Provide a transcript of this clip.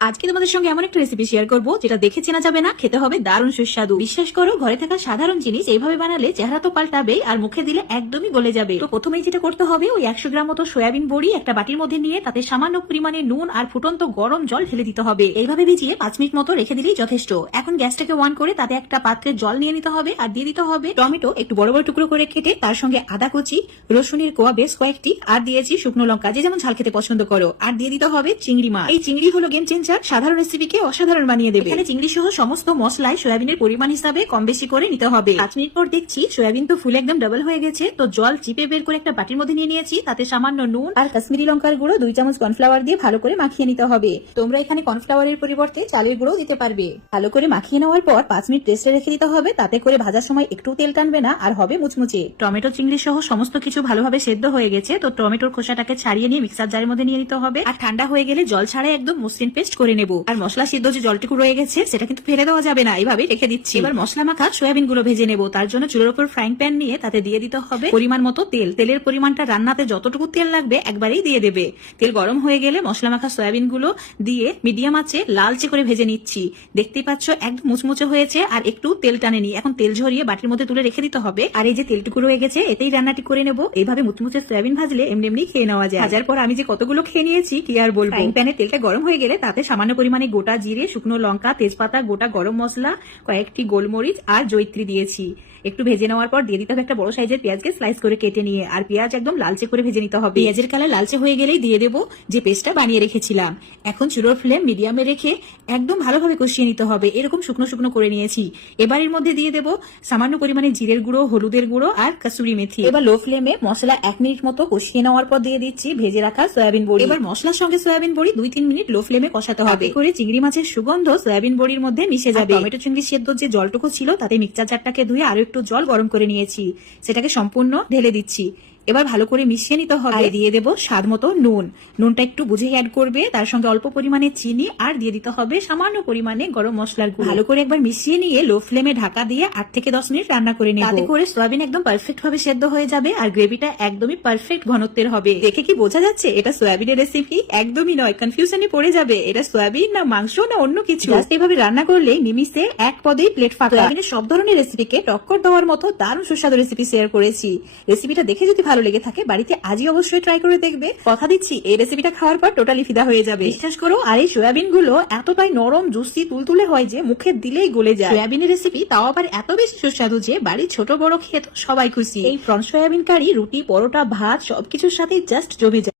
আজকে তোমাদের সঙ্গে এমন একটা রেসিপি শেয়ার করব যেটা দেখে চেনা যাবে না, খেতে হবে দারুণ সুস্বাদু। বিশ্বাস করো, ঘরে থাকা সাধারণ জিনিস এইভাবে বানালে চেহারা তো পাল্টাবেই আর মুখে দিলে একদমই গলে যাবে। তো প্রথমেই যেটা করতে হবে, ওই 100 গ্রাম মতো সয়াবিন বড়ি একটা বাটির মধ্যে নিয়ে তাতে সামান্য পরিমাণে নুন আর ফুটন্ত গরম জল ঢেলে দিতে হবে। এইভাবে ভিজিয়ে 5 মিনিট মতো রেখে দিলেই যথেষ্ট। এখন গ্যাসটাকে অন করে তাতে একটা পাত্রে জল নিয়ে নিতে হবে আর দিয়ে দিতে হবে টমেটো একটু বড় বড় টুকরো করে কেটে, তার সঙ্গে আদা কুচি, রসুনের কোয়া বেশ কয়েকটি, আর দিয়েছি শুকনো লঙ্কা, যে যেমন ঝাল খেতে পছন্দ করো। আর দিয়ে দিতে হবে চিংড়ি মাছ। এই চিংড়ি হলো গেম চেঞ্জার, সাধারণ রেসিপি অসাধারণ বানিয়ে দেবে। এখানে চিংড়ি সহ সমস্ত মশলাই সয়াবিনের পরিমাণ হিসাবে কম বেশি করে নিতে হবে। 5 মিনিট পর দেখছি সয়াবিন তো ফুলে একদম ডাবল হয়ে গেছে। তো জল চিপে বের করে একটা বাটির মধ্যে নিয়ে নিয়েছি, তাতে সামান্য নুন আর কাশ্মীরি লঙ্কার গুঁড়ো 2 চামচ কর্নফ্লাওয়ার দিয়ে ভালো করে মাখিয়ে নিতে হবে। তোমরা এখানে কর্নফ্লাওয়ারের পরিবর্তে চালের গুঁড়ো দিতে পারবে। ভালো করে মাখিয়ে নেওয়ার পর 5 মিনিট রেস্টে রেখে দিতে হবে, তাতে করে ভাজার সময় একটু তেল টানবে না আর হবে মুচমুচে। টমেটো চিংড়ি সহ সমস্ত কিছু ভালোভাবে সেদ্ধ হয়ে গেছে। তো টমেটোর খোসাটাকে ছাড়িয়ে নিয়ে মিক্সার জারের মধ্যে নিয়ে নিতে হবে আর ঠান্ডা হয়ে গেলে জল ছাড়াই একদম মসৃণ পেস্ট করে নেব। আর মশলা সিদ্ধ যে জলটুকু রয়ে গেছে সেটা কিন্তু ফেলে দেওয়া যাবে না, এইভাবে রেখে দিচ্ছি। এবার মশলা মাখা সয়াবিন গুলো ভেজে নেব। তার জন্য চুলার উপর ফ্রাইং প্যান নিয়ে তাতে দিয়ে দিতে হবে পরিমাণ মতো তেল। তেলের পরিমাণটা রান্নাতে যতটুকু তেল লাগবে একবারেই দিয়ে দেবে। তেল গরম হয়ে গেলে মশলা মাখা সয়াবিন গুলো দিয়ে মিডিয়াম আঁচে লালচে করে ভেজে নিচ্ছি। দেখতেই পাচ্ছ একদম মুচমুচে হয়েছে আর একটু তেল টানেনি। এখন তেল ঝরিয়ে বাটির মধ্যে তুলে রেখে দিতে হবে। আর এই যে তেলটুকু রয়ে গেছে এতেই রান্নাটি করে নেব। এইভাবে মুচমুচে সয়াবিন ভাজলে এমনি এমনি খেয়ে নেওয়া যায়। ভাজার পর আমি যে কতগুলো খেয়ে নিয়েছি কি আর বলবো। ফ্রাইং প্যানে তেলটা গরম হয়ে গেলে তাতে সামান্য পরিমাণে গোটা জিরে, শুকনো লঙ্কা, তেজপাতা, গোটা গরম মশলা, কয়েকটি গোলমরিচ আর জয়িত্রী দিয়েছি। একটু ভেজে নেওয়ার পর দিয়ে দিতে হবে একটা বড় সাইজের পেঁয়াজকে স্লাইস করে কেটে নিয়ে। আর পেঁয়াজ একদম লালচে করে ভেজে নিতে হবে। পেঁয়াজের কালার লালচে হয়ে গেলেই দিয়ে দেবো যে পেস্টটা বানিয়ে রেখেছিলাম। এখন চুলোর ফ্লেম মিডিয়ামে রেখে একদম ভালোভাবে কষিয়ে নিতে হবে। এরকম শুকনো শুকনো করে নিয়েছি। এবার এর মধ্যে দিয়ে দেবো সামান্য পরিমাণে জিরের গুঁড়ো, হলুদের গুঁড়ো আর কাসুরি মেথি। এবার লো ফ্লেমে মশলা 1 মিনিট মতো কষিয়ে নেওয়ার পর দিয়ে দিচ্ছি ভেজে রাখা সয়াবিন বড়ি। এবার মশলার সঙ্গে সয়াবিন বড়ি 2-3 মিনিট লো ফ্লেমে কষাতে হবে করে চিংড়ি মাছের সুগন্ধ সয়াবিন বড়ির মধ্যে মিশে যাবে। টমেটো চিংড়ি সেদ্ধ যে জলটুকু ছিল তাতে মিক্সচার জারটাকে ধুয়ে আরো একটু জল গরম করে নিয়েছি, সেটাকে সম্পূর্ণ ঢেলে দিচ্ছি। এবার ভালো করে মিশিয়ে নিতে হবে। দিয়ে দেবো স্বাদ মতো নুন। নুনটা একটু বুঝে অ্যাড করবে, তার সঙ্গে অল্প পরিমাণে চিনি আর দিয়ে দিতে হবে সামান্য পরিমাণে গরম মশলার গুঁড়ো। ভালো করে একবার মিশিয়ে নিয়ে লো ফ্লেমে ঢাকা দিয়ে 8 থেকে 10 মিনিট রান্না করে নেব। তাতে করে সয়াবিন একদম পারফেক্ট ভাবে সেদ্ধ হয়ে যাবে আর গ্রেভিটা একদমই পারফেক্ট ঘনত্বের হবে। দেখে কি বোঝা যাচ্ছে এটা সয়াবিনের রেসিপি? একদমই নয়, কনফিউশনে পড়ে যাবে এটা সয়াবিন না মাংস না অন্য কিছু। জাস্ট এভাবে রান্না করলে নিমিষে এক পদেই প্লেট ফাঁকা। সয়াবিনের সব ধরনের রেসিপিকে টক্কর দেওয়ার মতো দারুণ সুস্বাদু রেসিপি শেয়ার করেছি। রেসিপিটা দেখে যদি ভালো লেগে থাকে বাড়িতে আজই অবশ্যই ট্রাই করে দেখবে। কথা দিচ্ছি এই রেসিপিটা খাওয়ার পর টোটালি ফিদা হয়ে যাবে। বিশ্বাস করো। আর এই সয়াবিন গুলো এতটাই নরম, জুসি, তুলতুলে হয় যে মুখে দিলেই গলে যায়। সয়াবিনের রেসিপি তাও আবার এত বেশি সুস্বাদু যে বাড়ির ছোট বড় খেয়ে তো সবাই খুশি। এই প্রন সয়াবিন কারি রুটি, পরোটা, ভাত সবকিছুর সাথে জাস্ট জমে যায়।